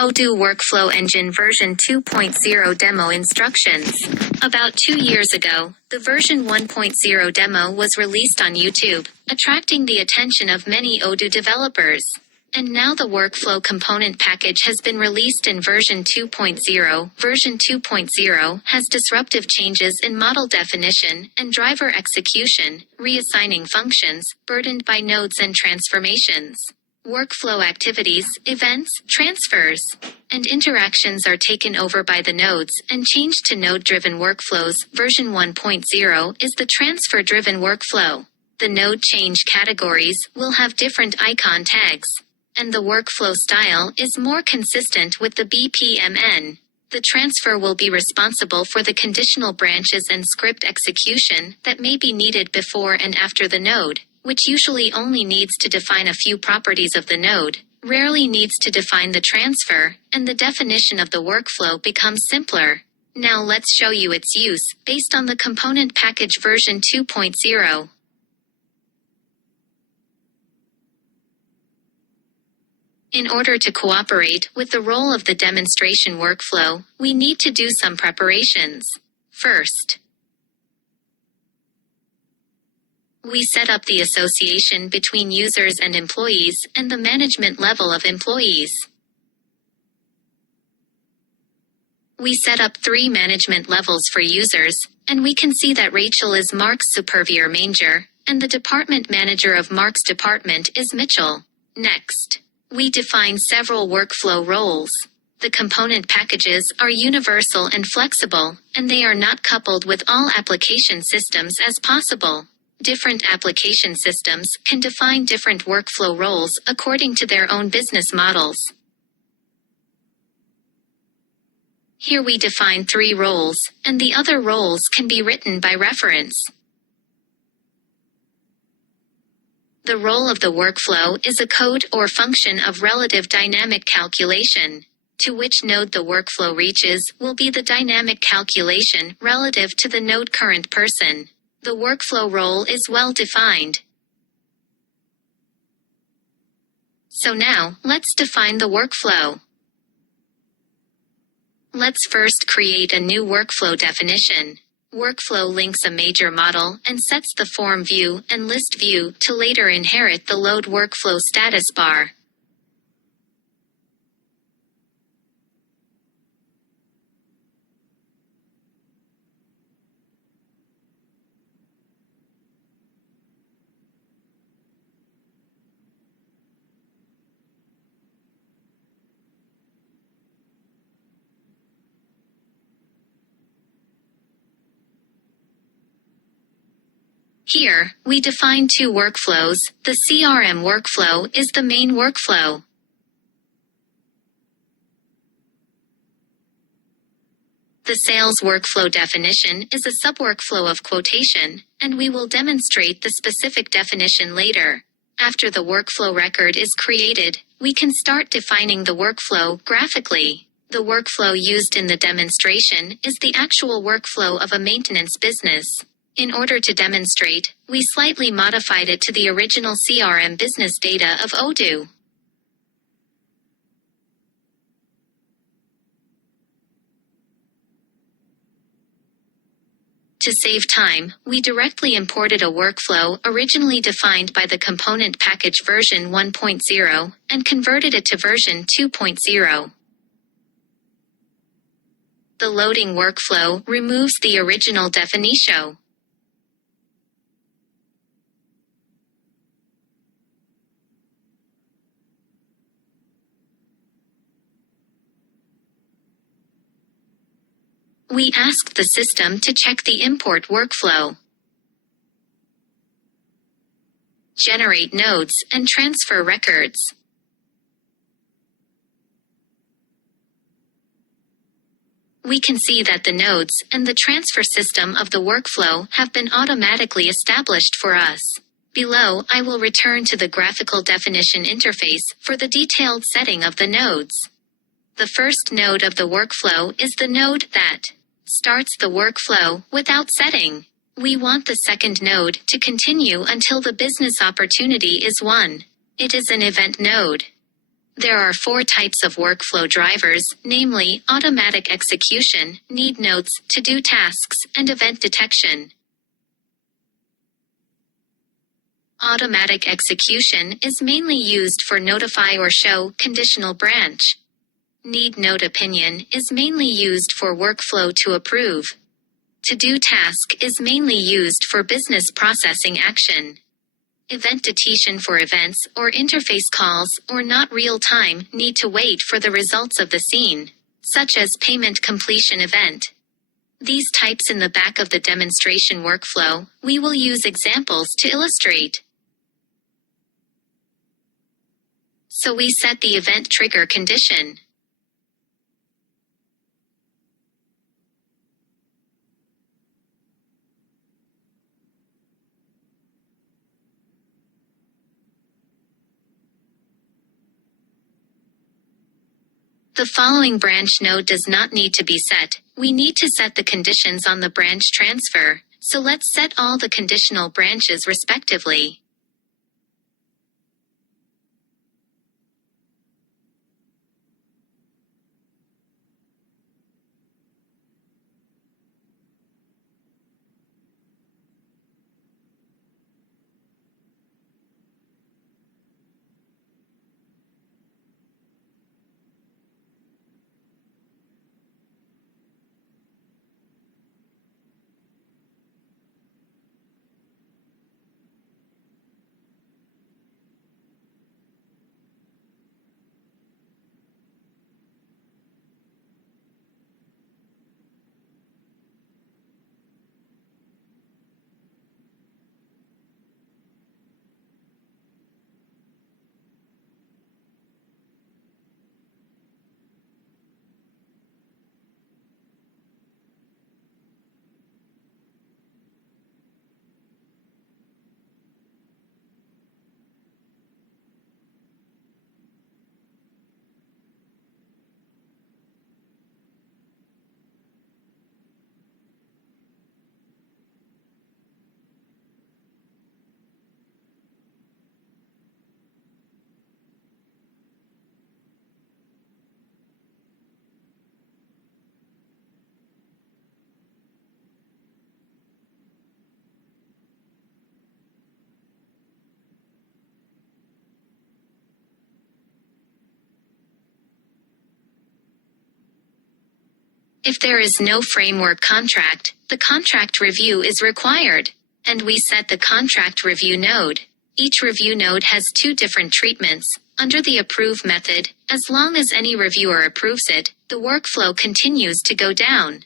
ODOO Workflow Engine version 2.0 demo instructions. About 2 years ago, the version 1.0 demo was released on YouTube, attracting the attention of many ODOO developers. And now the workflow component package has been released in version 2.0. Version 2.0 has disruptive changes in model definition and driver execution, reassigning functions, burdened by nodes and transformations. Workflow activities, events, transfers, and interactions are taken over by the nodes and changed to node-driven workflows. Version 1.0 is the transfer-driven workflow. The node change categories will have different icon tags, and the workflow style is more consistent with the BPMN. The transfer will be responsible for the conditional branches and script execution that may be needed before and after the node, which usually only needs to define a few properties of the node, rarely needs to define the transfer, and the definition of the workflow becomes simpler. Now let's show you its use, based on the component package version 2.0. In order to cooperate with the role of the demonstration workflow, we need to do some preparations. First, we set up the association between users and employees and the management level of employees. We set up 3 management levels for users, and we can see that Rachel is Mark's supervisor manager, and the department manager of Mark's department is Mitchell. Next, we define several workflow roles. The component packages are universal and flexible, and they are not coupled with all application systems as possible. Different application systems can define different workflow roles according to their own business models. Here we define 3 roles, and the other roles can be written by reference. The role of the workflow is a code or function of relative dynamic calculation. To which node the workflow reaches will be the dynamic calculation relative to the node current person. The workflow role is well defined. So now, let's define the workflow. Let's first create a new workflow definition. Workflow links a major model and sets the form view and list view to later inherit the load workflow status bar. Here, we define 2 workflows. The CRM workflow is the main workflow. The sales workflow definition is a subworkflow of quotation, and we will demonstrate the specific definition later. After the workflow record is created, we can start defining the workflow graphically. The workflow used in the demonstration is the actual workflow of a maintenance business. In order to demonstrate, we slightly modified it to the original CRM business data of ODOO. To save time, we directly imported a workflow originally defined by the component package version 1.0 and converted it to version 2.0. The loading workflow removes the original definition. We asked the system to check the import workflow, generate nodes, and transfer records. We can see that the nodes and the transfer system of the workflow have been automatically established for us. Below, I will return to the graphical definition interface for the detailed setting of the nodes. The first node of the workflow is the node that starts the workflow without setting. We want the second node to continue until the business opportunity is won. It is an event node. There are 4 types of workflow drivers, namely automatic execution, need notes, to-do tasks, and event detection. Automatic execution is mainly used for notify or show conditional branch. Need note opinion is mainly used for workflow to approve. To-do task is mainly used for business processing action. Event detection for events or interface calls or not real-time need to wait for the results of the scene, such as payment completion event. These types in the back of the demonstration workflow, we will use examples to illustrate. So we set the event trigger condition. The following branch node does not need to be set. We need to set the conditions on the branch transfer, so let's set all the conditional branches respectively. If there is no framework contract, the contract review is required, and we set the contract review node. Each review node has 2 different treatments. Under the approve method, as long as any reviewer approves it, the workflow continues to go down.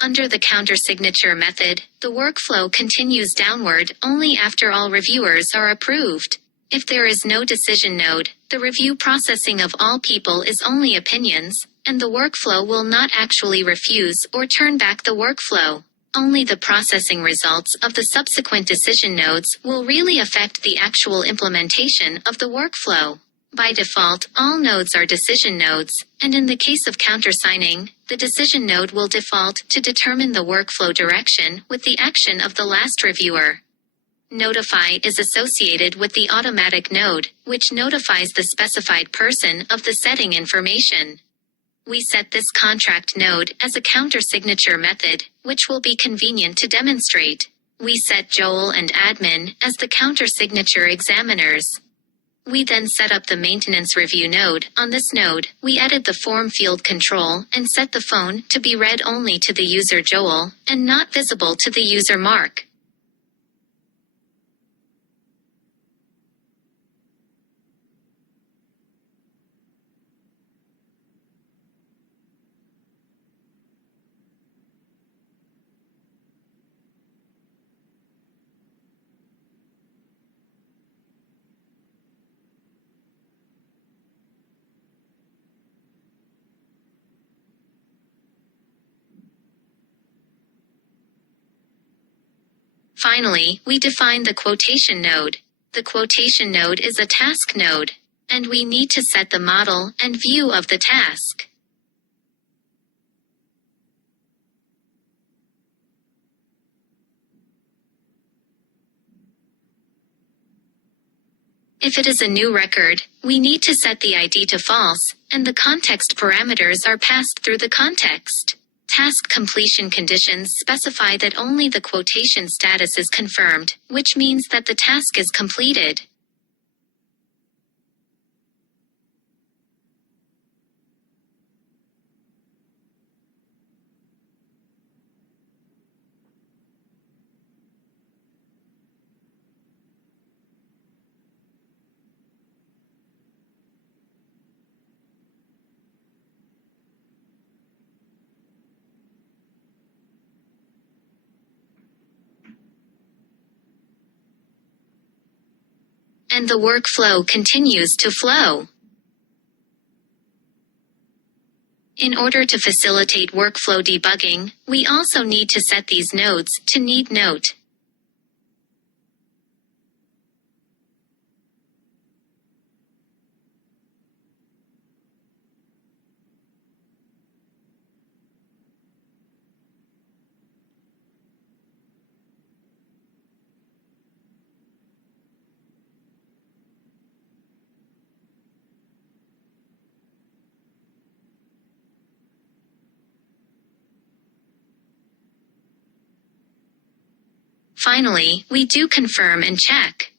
Under the countersignature method, the workflow continues downward only after all reviewers are approved. If there is no decision node, the review processing of all people is only opinions, and the workflow will not actually refuse or turn back the workflow. Only the processing results of the subsequent decision nodes will really affect the actual implementation of the workflow. By default, all nodes are decision nodes, and in the case of countersigning, the decision node will default to determine the workflow direction with the action of the last reviewer. Notify is associated with the automatic node, which notifies the specified person of the setting information. We set this contract node as a countersignature method, which will be convenient to demonstrate. We set Joel and admin as the countersignature examiners. We then set up the maintenance review node. On this node, we added the form field control and set the phone to be read only to the user Joel and not visible to the user Mark. Finally, we define the quotation node. The quotation node is a task node, and we need to set the model and view of the task. If it is a new record, we need to set the ID to false, and the context parameters are passed through the context. Task completion conditions specify that only the quotation status is confirmed, which means that the task is completed. And the workflow continues to flow. In order to facilitate workflow debugging, we also need to set these nodes to need note. Finally, we do confirm and check.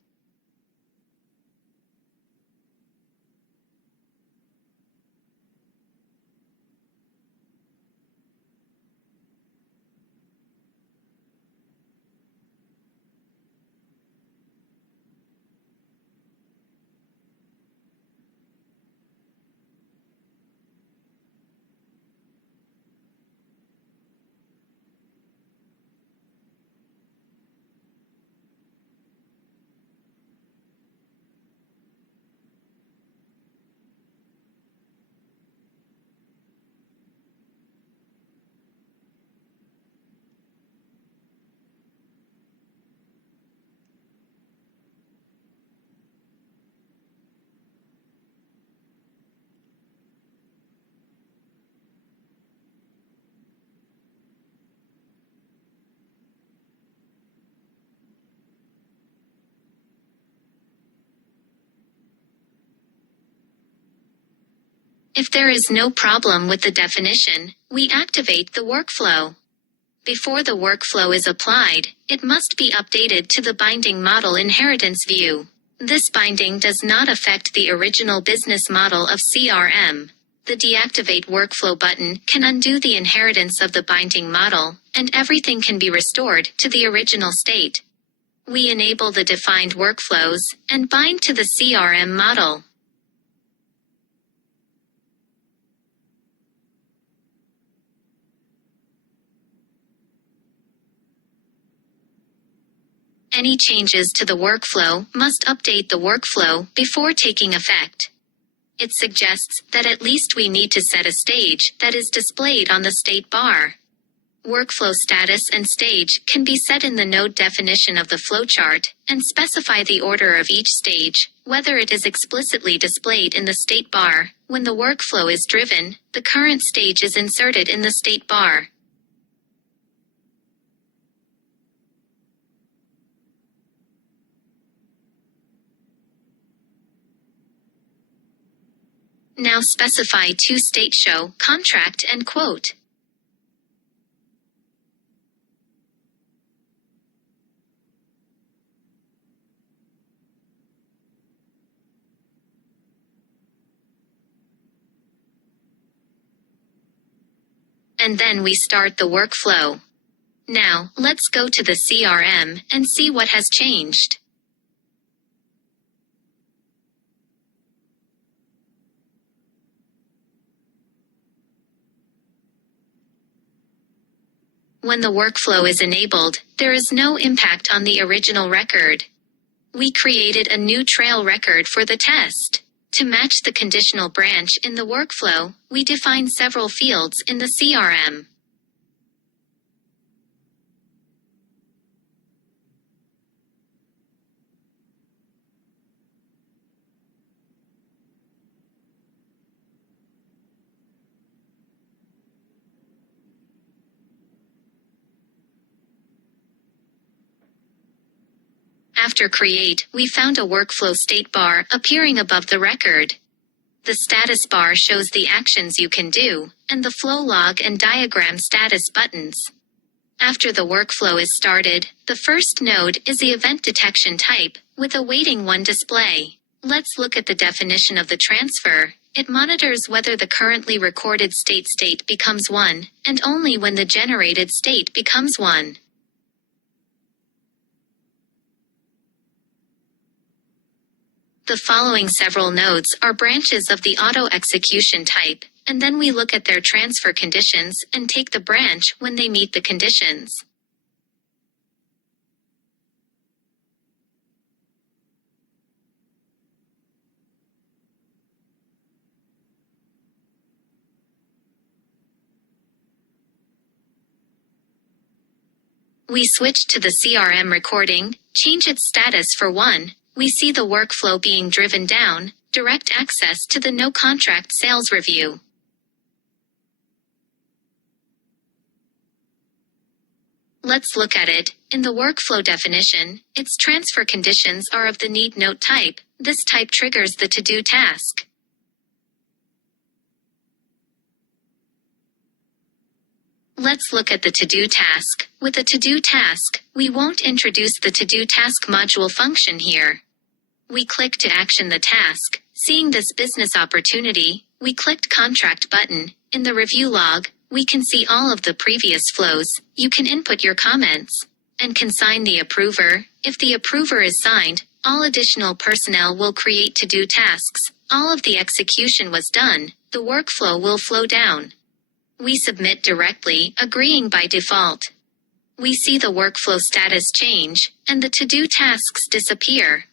If there is no problem with the definition, we activate the workflow. Before the workflow is applied, it must be updated to the binding model inheritance view. This binding does not affect the original business model of CRM. The Deactivate Workflow button can undo the inheritance of the binding model, and everything can be restored to the original state. We enable the defined workflows and bind to the CRM model. Any changes to the workflow must update the workflow before taking effect. It suggests that at least we need to set a stage that is displayed on the state bar. Workflow status and stage can be set in the node definition of the flowchart and specify the order of each stage, whether it is explicitly displayed in the state bar. When the workflow is driven, the current stage is inserted in the state bar. Now specify two state show, contract and quote. And then we start the workflow. Now, let's go to the CRM and see what has changed. When the workflow is enabled, there is no impact on the original record. We created a new trail record for the test. To match the conditional branch in the workflow, we define several fields in the CRM. After create, we found a workflow state bar appearing above the record. The status bar shows the actions you can do, and the flow log and diagram status buttons. After the workflow is started, the first node is the event detection type, with a waiting 1 display. Let's look at the definition of the transfer. It monitors whether the currently recorded state becomes 1, and only when the generated state becomes 1. The following several nodes are branches of the auto execution type, and then we look at their transfer conditions and take the branch when they meet the conditions. We switch to the CRM recording, change its status for 1. We see the workflow being driven down, direct access to the no contract sales review. Let's look at it. In the workflow definition, its transfer conditions are of the need note type. This type triggers the to-do task. Let's look at the to-do task. With a to-do task, we won't introduce the to-do task module function here. We click to action the task. Seeing this business opportunity, we clicked Contract button. In the review log, we can see all of the previous flows. You can input your comments and consign the approver. If the approver is signed, all additional personnel will create to-do tasks. All of the execution was done. The workflow will flow down. We submit directly, agreeing by default. We see the workflow status change, and the to-do tasks disappear.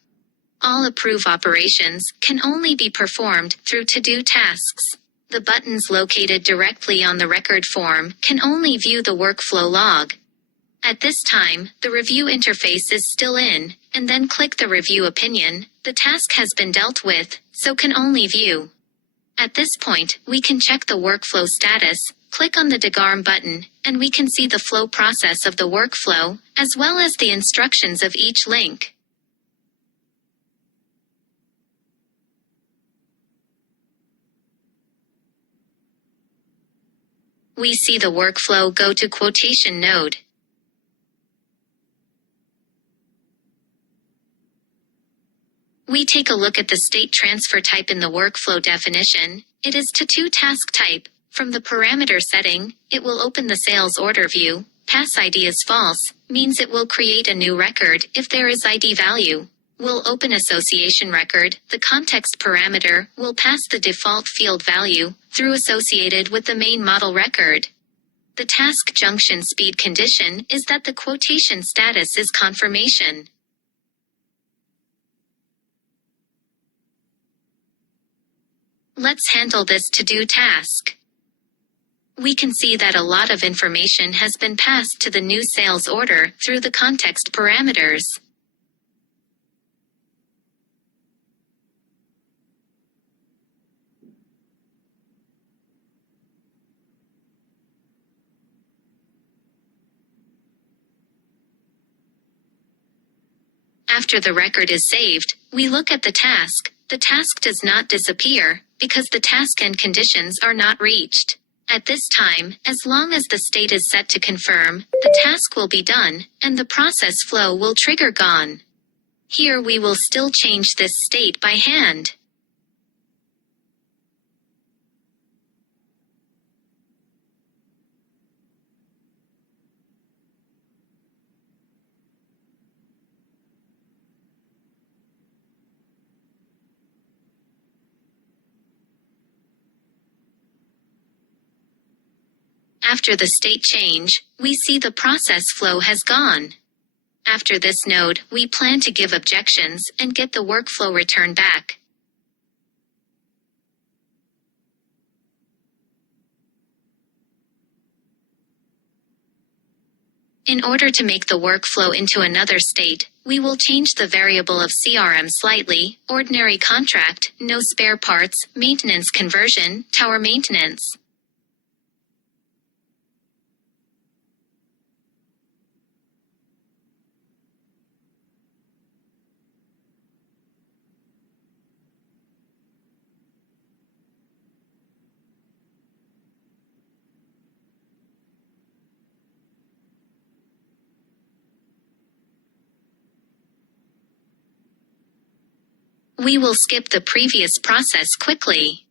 All approve operations can only be performed through to-do tasks. The buttons located directly on the record form can only view the workflow log. At this time, the review interface is still in, and then click the review opinion. The task has been dealt with, so can only view. At this point, we can check the workflow status, click on the diagram button, and we can see the flow process of the workflow, as well as the instructions of each link. We see the workflow go to quotation node. We take a look at the state transfer type in the workflow definition. It is to-do task type. From the parameter setting, it will open the sales order view. Pass ID is false, means it will create a new record if there is ID value. Will open association record. The context parameter will pass the default field value through associated with the main model record. The task junction speed condition is that the quotation status is confirmation. Let's handle this to-do task. We can see that a lot of information has been passed to the new sales order through the context parameters. After the record is saved, we look at the task. The task does not disappear, because the task and conditions are not reached. At this time, as long as the state is set to confirm, the task will be done, and the process flow will trigger gone. Here we will still change this state by hand. After the state change, we see the process flow has gone. After this node, we plan to give objections and get the workflow return back. In order to make the workflow into another state, we will change the variable of CRM slightly: ordinary contract, no spare parts, maintenance conversion, tower maintenance. We will skip the previous process quickly.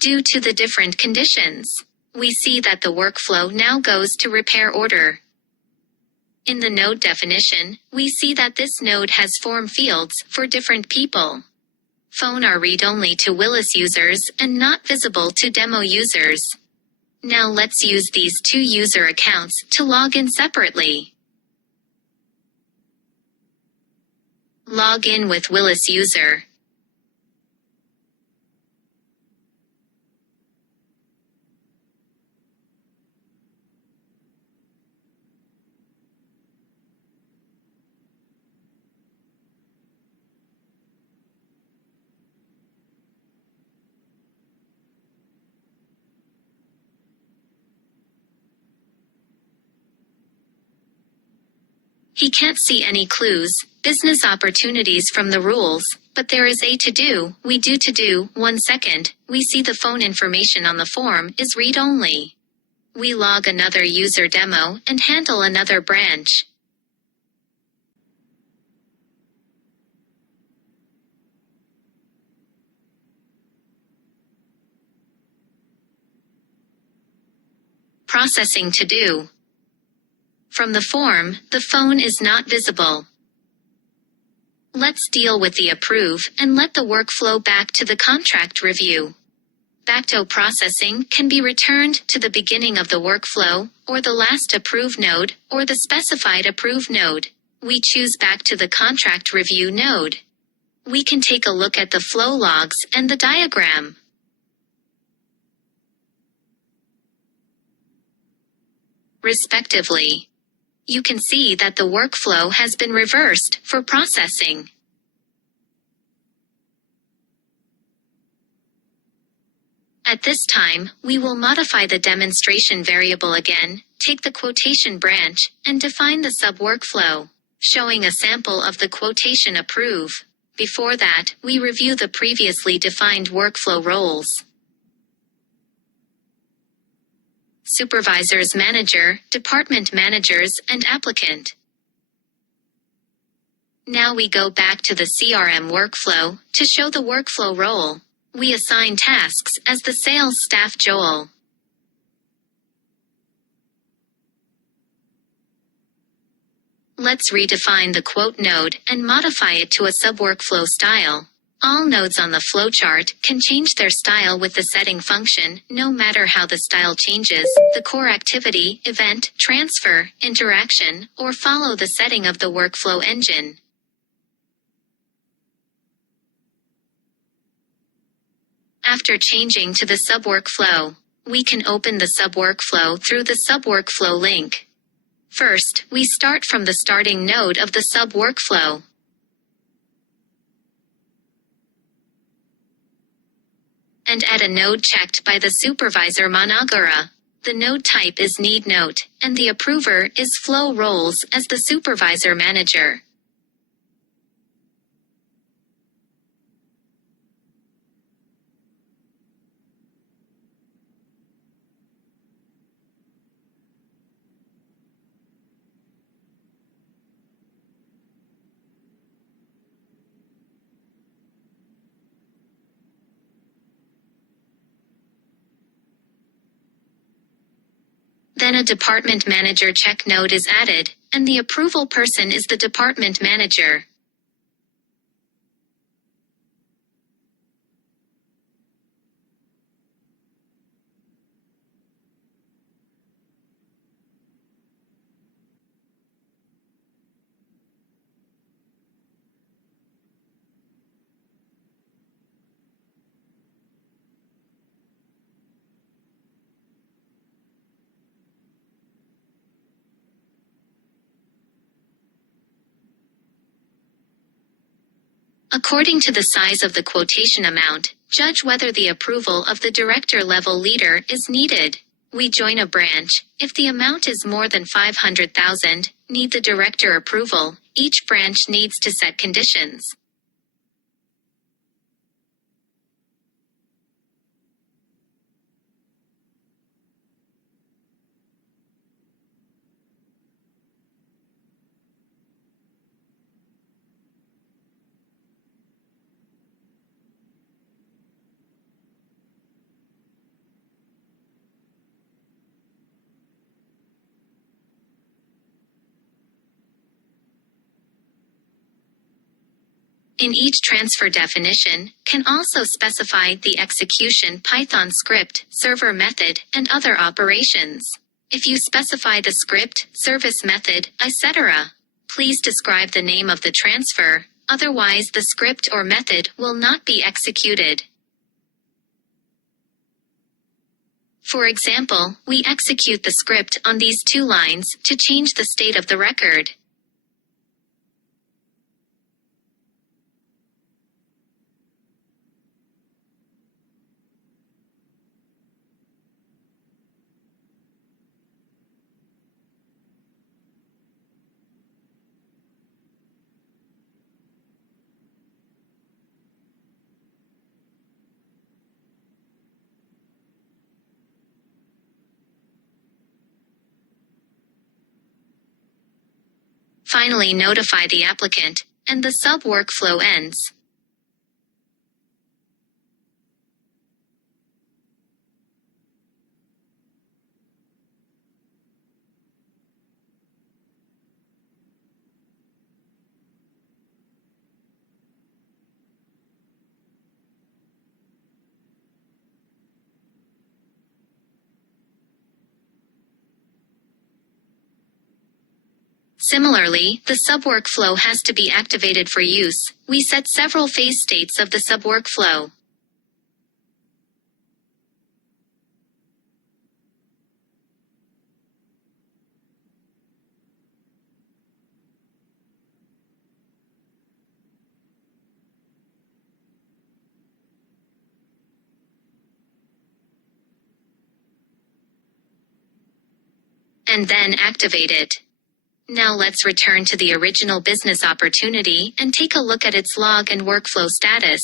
Due to the different conditions, we see that the workflow now goes to repair order. In the node definition, we see that this node has form fields for different people. Phone are read-only to Willis users and not visible to demo users. Now let's use these two user accounts to log in separately. Log in with Willis user. He can't see any clues, business opportunities from the rules, but there is a to-do, we do to-do. 1 second, we see the phone information on the form is read-only. We log another user demo and handle another branch. Processing to-do. From the form, the phone is not visible. Let's deal with the approve and let the workflow back to the contract review. Back to processing can be returned to the beginning of the workflow, or the last approve node, or the specified approve node. We choose back to the contract review node. We can take a look at the flow logs and the diagram. Respectively. You can see that the workflow has been reversed for processing. At this time, we will modify the demonstration variable again, take the quotation branch, and define the sub-workflow, showing a sample of the quotation approve. Before that, we review the previously defined workflow roles. Supervisors manager, department managers, and applicant. Now we go back to the CRM workflow to show the workflow role. We assign tasks as the sales staff Joel. Let's redefine the quote node and modify it to a sub-workflow style. All nodes on the flowchart can change their style with the setting function, no matter how the style changes, the core activity, event, transfer, interaction, or follow the setting of the workflow engine. After changing to the sub-workflow, we can open the sub-workflow through the sub-workflow link. First, we start from the starting node of the sub-workflow. And add a node checked by the supervisor Managara. The node type is need note, and the approver is flow roles as the supervisor manager. Then a department manager check node is added, and the approval person is the department manager. According to the size of the quotation amount, judge whether the approval of the director-level leader is needed. We join a branch. If the amount is more than 500,000, need the director approval. Each branch needs to set conditions. In each transfer definition, can also specify the execution Python script, server method, and other operations. If you specify the script, service method, etc., please describe the name of the transfer, otherwise the script or method will not be executed. For example, we execute the script on these two lines to change the state of the record. Finally, notify the applicant, and the sub-workflow ends. Similarly, the sub-workflow has to be activated for use. We set several phase states of the sub-workflow. And then activate it. Now let's return to the original business opportunity and take a look at its log and workflow status.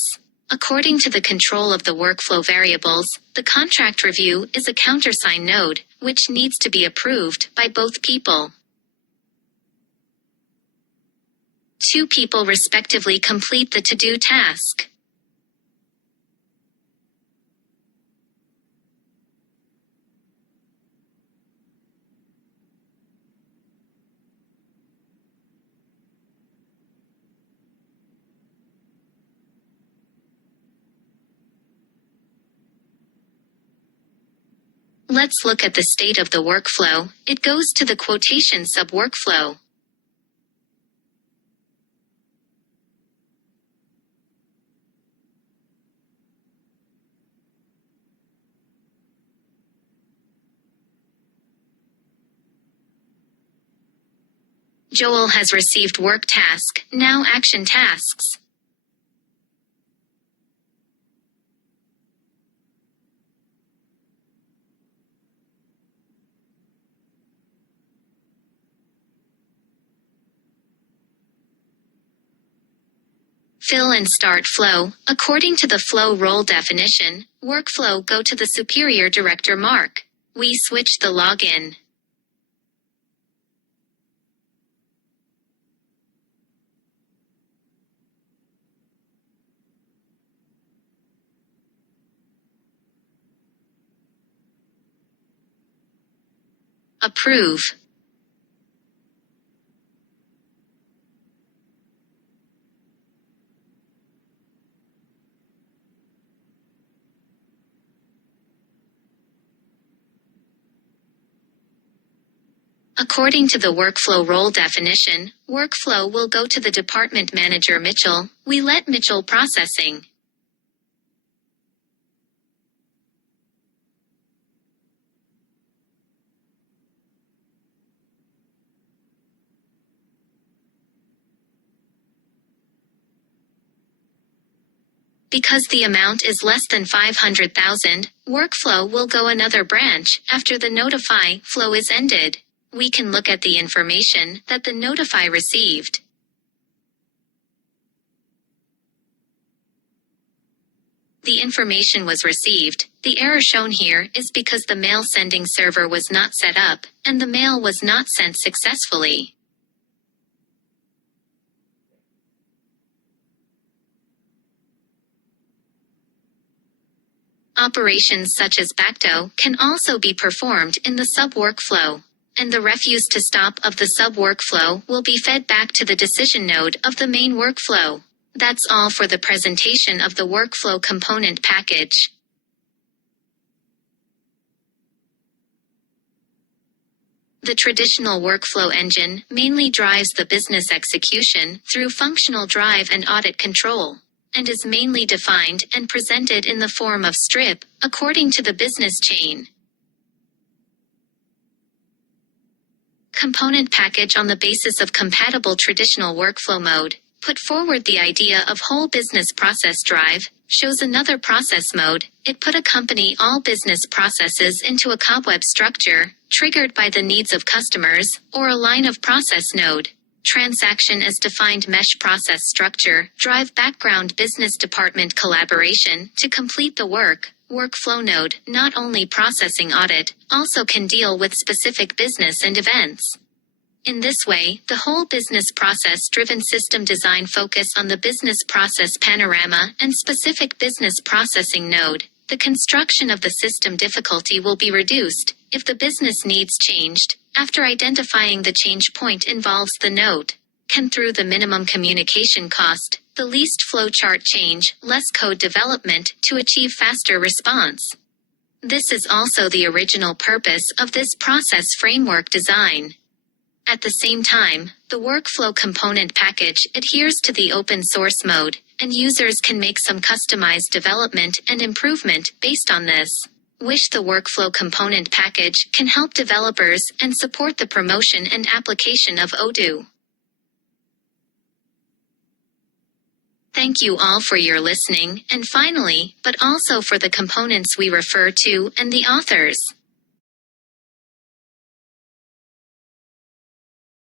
According to the control of the workflow variables, the contract review is a countersign node, which needs to be approved by both people. Two people respectively complete the to-do task. Let's look at the state of the workflow. It goes to the quotation sub-workflow. Joel has received work task, now action tasks. Fill and start flow. According to the flow role definition, workflow go to the superior director Mark. We switch the login. Approve. According to the workflow role definition, workflow will go to the department manager Mitchell. We let Mitchell processing. Because the amount is less than 500,000, workflow will go another branch after the notify flow is ended. we can look at the information that the notify received. The information was received. The error shown here is because the mail sending server was not set up, and the mail was not sent successfully. Operations such as backdoor can also be performed in the sub-workflow, and the refuse to stop of the sub-workflow will be fed back to the decision node of the main workflow. That's all for the presentation of the workflow component package. The traditional workflow engine mainly drives the business execution through functional drive and audit control, and is mainly defined and presented in the form of strip, according to the business chain. Component package on the basis of compatible traditional workflow mode put forward the idea of whole business process drive, shows another process mode. It put accompany all business processes into a cobweb structure, triggered by the needs of customers, or a line of process node. Transaction as defined mesh process structure, drive background business department collaboration to complete the work. Workflow node, not only processing audit, also can deal with specific business and events. In this way, the whole business process-driven system design focus on the business process panorama and specific business processing node. The construction of the system difficulty will be reduced if the business needs changed, after identifying the change point involves the node. Can through the minimum communication cost, the least flowchart change, less code development to achieve faster response. This is also the original purpose of this process framework design. At the same time, the workflow component package adheres to the open source mode, and users can make some customized development and improvement based on this. Wish the workflow component package can help developers and support the promotion and application of ODOO. Thank you all for your listening, and finally, but also for the components we refer to and the authors.